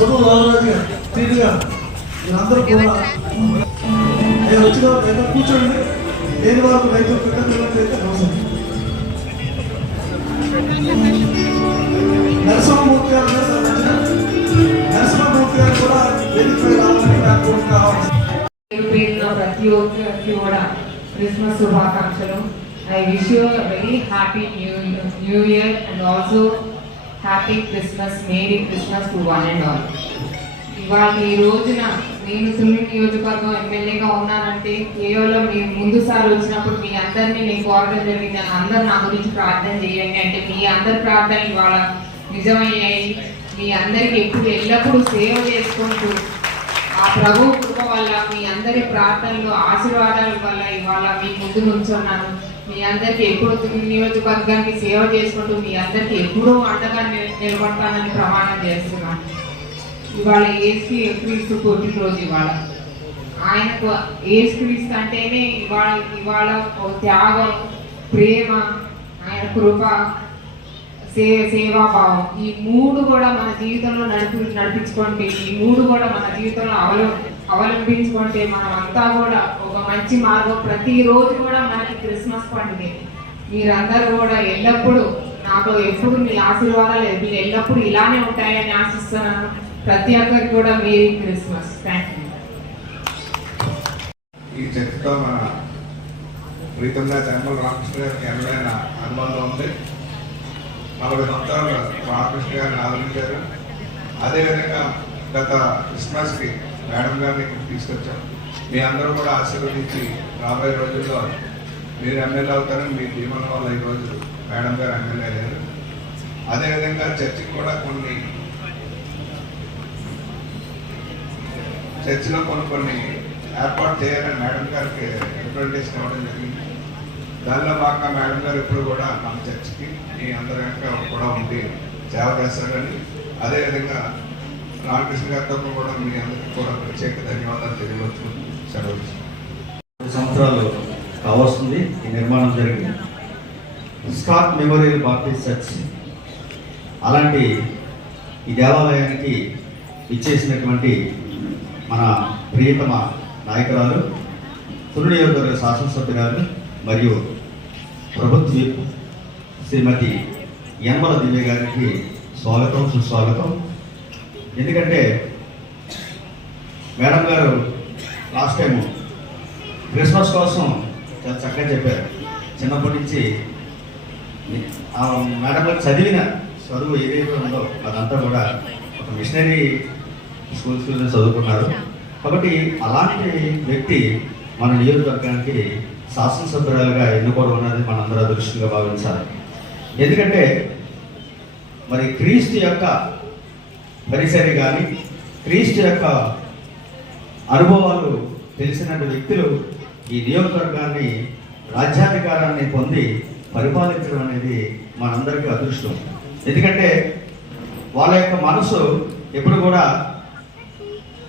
రాజరాజు గారు తీరుగా. మీరందరూ కూడా. నేను వచ్చిన ఎంత కూర్చోండి. లేని వారికి రైతు కృతజ్ఞతలైతే అవసరం. నరసింహమూర్తి గారు. నరసింహమూర్తి గారు కూడా వేదికపై రావాలని నాకు కావాలి. పేరు పేరున ప్రతి ఒక్కరికి కూడా క్రిస్మస్ శుభాకాంక్షలు. I wish you very happy new new year and also happy Christmas merry Christmas to one and all. ఇవాళ ఈ రోజున నేను తుని నియోజకవర్గం ఎమ్మెల్యేగా ఉన్నానంటే కేవలం నేను ముందుసారి వచ్చినప్పుడు మీ అందరినీ నేను కోరడం జరిగింది. అందరు నా గురించి ప్రార్థన చేయండి. అంటే మీ అందరి ప్రార్థన ఇవాళ నిజమయ్యాయి. మీ అందరికి ఎప్పుడు ఎల్లప్పుడూ సేవ చేసుకుంటూ ఆ ప్రభు కృప వల్ల మీ అందరి ప్రార్థనలు ఆశీర్వాదాల వల్ల ఇవాళ మీ ముందు నుంచున్నాను. మీ అందరికి ఎప్పుడు నియోజకవర్గానికి సేవ చేసుకుంటూ మీ అందరికి ఎప్పుడూ అండగా నిలబడతానని ప్రమాణం చేస్తున్నాను. ఇవాళ ఏసుకి క్రీస్తు పుట్టినరోజు ఇవాళ. ఆయనకు ఏసు క్రీస్తు అంటేనే ఇవాళ ఇవాళ త్యాగం ప్రేమ ఆయన కృప సే సేవాభావం. ఈ మూడు కూడా మన జీవితంలో నడిపి నడిపించుకుంటే ఈ మూడు కూడా మన జీవితంలో అవలో అవలంబించుకుంటే మనం అంతా కూడా ఒక మంచి మార్గం. ప్రతిరోజు కూడా మనకి క్రిస్మస్ పండుగ. మీరందరూ కూడా ఎల్లప్పుడూ నాకు ఎప్పుడు మీ ఆశీర్వాదాలు మీరు ఎల్లప్పుడూ ఇలానే ఉంటాయని ఆశిస్తున్నాను. ప్రతి ఒక్కరికి కూడా మేరీ క్రిస్మస్. థ్యాంక్ యూ ఈ చర్చతో మన ప్రీతంగా జన్మల రామకృష్ణ గారికి ఎనలేని అనుబంధం ఉంది. నలభై సంవత్సరాలు రామకృష్ణ గారిని ఆదరించారు. అదేవిధంగా గత క్రిస్మస్కి మేడం గారిని ఇక్కడ తీసుకొచ్చాం. మీ అందరూ కూడా ఆశీర్వదించి రాబోయే రోజుల్లో మీరు ఎమ్మెల్యే అవుతారని మీ దీవెన వల్ల ఈరోజు మేడం గారు ఎమ్మెల్యే అయ్యారు. అదేవిధంగా చర్చికి కూడా కొన్ని చర్చిలో కొన్ని కొన్ని ఏర్పాటు చేయాలని మేడం గారికి రిప్రజెంటేషన్ ఇవ్వడం జరిగింది. దానిలో భాగంగా మేడం గారు ఇప్పుడు కూడా మన చర్చికి మీ అందరి వెనక కూడా ఉండి సేవ చేస్తారని అదేవిధంగా రామకృష్ణ గారితో కూడా మీ అందరికీ కూడా ప్రత్యేక ధన్యవాదాలు తెలియవచ్చు సెలవు సంవత్సరాలు కావాల్సింది ఈ నిర్మాణం జరిగింది. స్కాట్ మెమోరియల్ బాప్టిస్ట్ చర్చ్ అలాంటి ఈ దేవాలయానికి ఇచ్చేసినటువంటి మన ప్రియతమ నాయకురాలు తులు శాసనసభ్యురాలు మరియు ప్రభుత్వ శ్రీమతి యనమల దివ్య గారికి స్వాగతం సుస్వాగతం. ఎందుకంటే మేడం గారు లాస్ట్ టైము క్రిస్మస్ కోసం చాలా చక్కగా చెప్పారు. చిన్నప్పటి నుంచి ఆ మేడం గారు చదివిన చదువు ఏదైతే ఉందో అదంతా కూడా ఒక మిషనరీ స్కూల్స్ చదువుకున్నారు. కాబట్టి అలాంటి వ్యక్తి మన నియోజకవర్గానికి శాసనసభ్యురాలుగా ఎన్నుకోవడం అనేది మనందరూ అదృష్టంగా భావించాలి. ఎందుకంటే మరి క్రీస్తు యొక్క పరిసరి కానీ క్రీస్తు యొక్క అనుభవాలు తెలిసినటువంటి వ్యక్తులు ఈ నియోజకవర్గాన్ని రాజ్యాధికారాన్ని పొంది పరిపాలించడం అనేది మనందరికీ అదృష్టం. ఎందుకంటే వాళ్ళ యొక్క మనసు ఎప్పుడు కూడా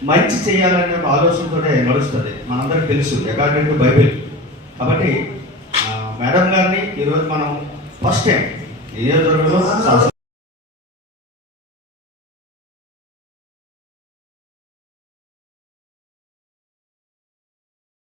మంచి చేయాలనే ఆలోచనతోనే నడుస్తుంది. మనందరికి తెలుసు అకార్డింగ్ టు బైబిల్. కాబట్టి మేడం గారిని ఈరోజు మనం ఫస్ట్ టైం నియోజకవర్గంలో